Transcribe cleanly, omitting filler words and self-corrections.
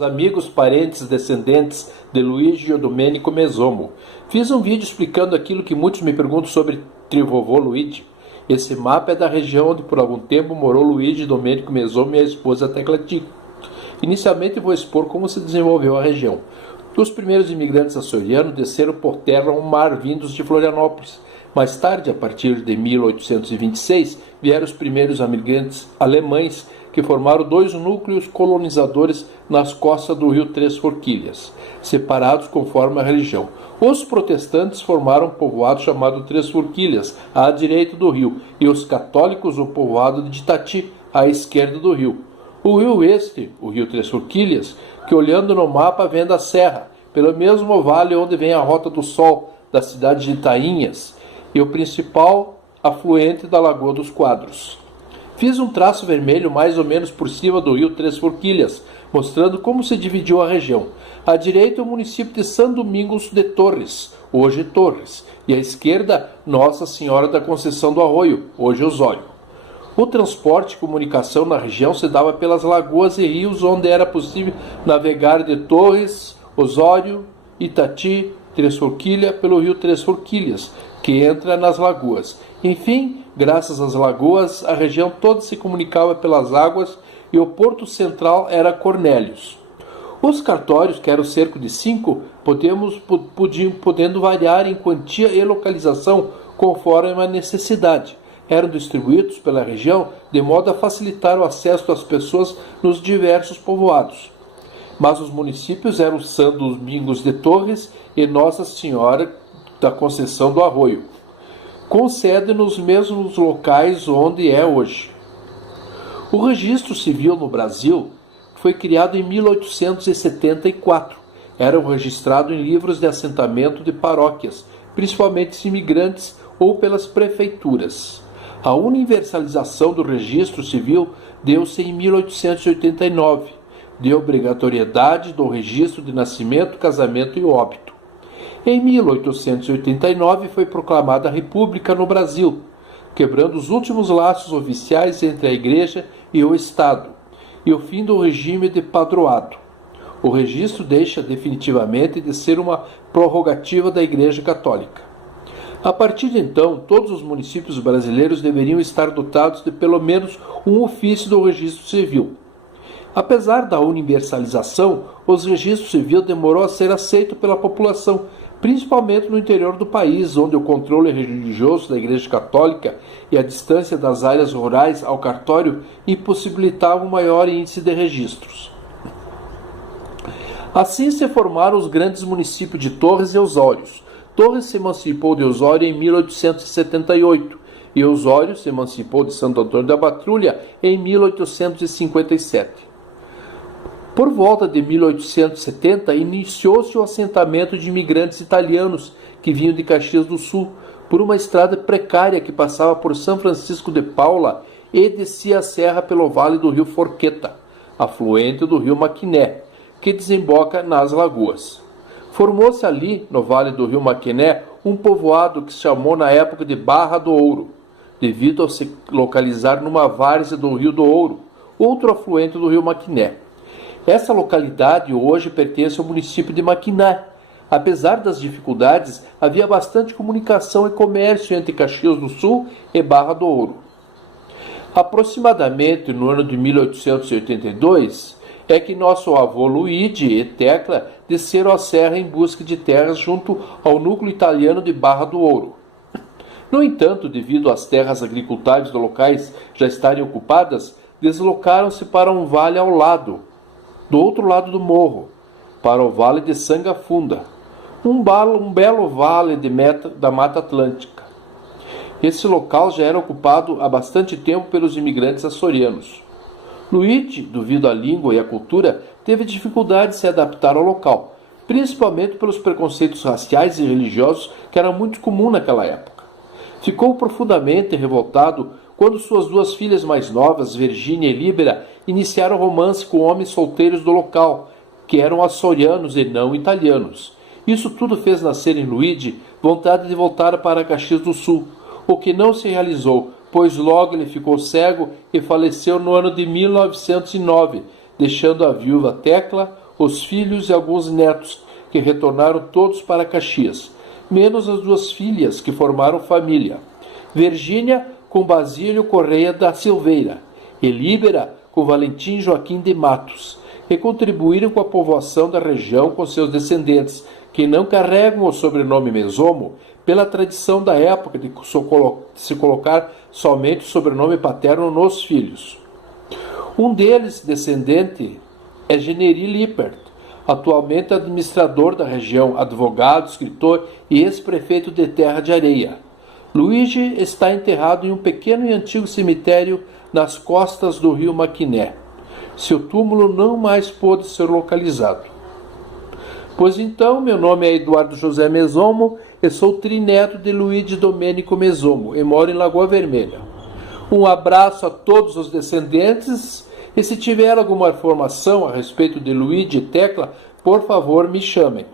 Amigos, parentes, descendentes de Luigi Domenico Mesomo. Fiz um vídeo explicando aquilo que muitos me perguntam sobre Trivovô Luigi. Esse mapa é da região onde por algum tempo morou Luigi Domenico Mesomo e a esposa Tecla Tico. Inicialmente vou expor como se desenvolveu a região. Os primeiros imigrantes açorianos desceram por terra ao mar vindos de Florianópolis. Mais tarde, a partir de 1826, vieram os primeiros imigrantes alemães que formaram dois núcleos colonizadores nas costas do rio Três Forquilhas, separados conforme a religião. Os protestantes formaram um povoado chamado Três Forquilhas, à direita do rio, e os católicos o povoado de Itati, à esquerda do rio. O rio este, o rio Três Forquilhas, que olhando no mapa vem da serra, pelo mesmo vale onde vem a Rota do Sol, da cidade de Itainhas, e o principal afluente da Lagoa dos Quadros. Fiz um traço vermelho mais ou menos por cima do rio Três Forquilhas, mostrando como se dividiu a região. À direita o município de São Domingos de Torres, hoje Torres, e à esquerda Nossa Senhora da Conceição do Arroio, hoje Osório. O transporte e comunicação na região se dava pelas lagoas e rios onde era possível navegar de Torres, Osório, Itati, Três Forquilhas pelo rio Três Forquilhas, que entra nas lagoas. Enfim, graças às lagoas, a região toda se comunicava pelas águas e o porto central era Cornélios. Os cartórios, que eram cerca de 5, podendo variar em quantia e localização conforme a necessidade. Eram distribuídos pela região de modo a facilitar o acesso das pessoas nos diversos povoados. Mas os municípios eram São Domingos de Torres e Nossa Senhora da Conceição do Arroio, com sede nos mesmos locais onde é hoje. O registro civil no Brasil foi criado em 1874. Eram registrados em livros de assentamento de paróquias, principalmente imigrantes ou pelas prefeituras. A universalização do registro civil deu-se em 1889, de obrigatoriedade do registro de nascimento, casamento e óbito. Em 1889 foi proclamada a República no Brasil, quebrando os últimos laços oficiais entre a Igreja e o Estado, e o fim do regime de padroado. O registro deixa definitivamente de ser uma prerrogativa da Igreja Católica. A partir de então, todos os municípios brasileiros deveriam estar dotados de pelo menos um ofício do registro civil. Apesar da universalização, o registro civil demorou a ser aceito pela população, principalmente no interior do país, onde o controle religioso da Igreja Católica e a distância das áreas rurais ao cartório impossibilitavam um maior índice de registros. Assim se formaram os grandes municípios de Torres e Osório. Torres se emancipou de Osório em 1878 e Osório se emancipou de Santo Antônio da Patrulha em 1857. Por volta de 1870, iniciou-se o assentamento de imigrantes italianos que vinham de Caxias do Sul por uma estrada precária que passava por São Francisco de Paula e descia a serra pelo vale do rio Forqueta, afluente do rio Maquiné, que desemboca nas lagoas. Formou-se ali, no vale do rio Maquiné, um povoado que se chamou na época de Barra do Ouro, devido a se localizar numa várzea do rio do Ouro, outro afluente do rio Maquiné. Essa localidade hoje pertence ao município de Maquiné. Apesar das dificuldades, havia bastante comunicação e comércio entre Caxias do Sul e Barra do Ouro. Aproximadamente no ano de 1882, é que nosso avô Luigi e Tecla desceram a serra em busca de terras junto ao núcleo italiano de Barra do Ouro. No entanto, devido às terras agricultáveis dos locais já estarem ocupadas, deslocaram-se para um vale ao lado, do outro lado do morro, para o Vale de Sangafunda, um belo vale da Mata Atlântica. Esse local já era ocupado há bastante tempo pelos imigrantes açorianos. Luigi, devido à língua e à cultura, teve dificuldade de se adaptar ao local, principalmente pelos preconceitos raciais e religiosos que eram muito comuns naquela época. Ficou profundamente revoltado quando suas duas filhas mais novas, Virgínia e Líbera, iniciaram romance com homens solteiros do local, que eram açorianos e não italianos. Isso tudo fez nascer em Luigi vontade de voltar para Caxias do Sul, o que não se realizou, pois logo ele ficou cego e faleceu no ano de 1909, deixando a viúva Tecla, os filhos e alguns netos, que retornaram todos para Caxias, menos as 2 filhas que formaram família. Virgínia com Basílio Correia da Silveira e Líbera com Valentim Joaquim de Matos, que contribuíram com a povoação da região com seus descendentes, que não carregam o sobrenome Mesomo pela tradição da época de se colocar somente o sobrenome paterno nos filhos. Um deles, descendente, é Generi Lippert, atualmente administrador da região, advogado, escritor e ex-prefeito de Terra de Areia. Luigi está enterrado em um pequeno e antigo cemitério nas costas do rio Maquiné. Seu túmulo não mais pôde ser localizado. Pois então, meu nome é Eduardo José Mesomo e sou trineto de Luigi Domênico Mesomo e moro em Lagoa Vermelha. Um abraço a todos os descendentes e se tiver alguma informação a respeito de Luigi e Tecla, por favor me chamem.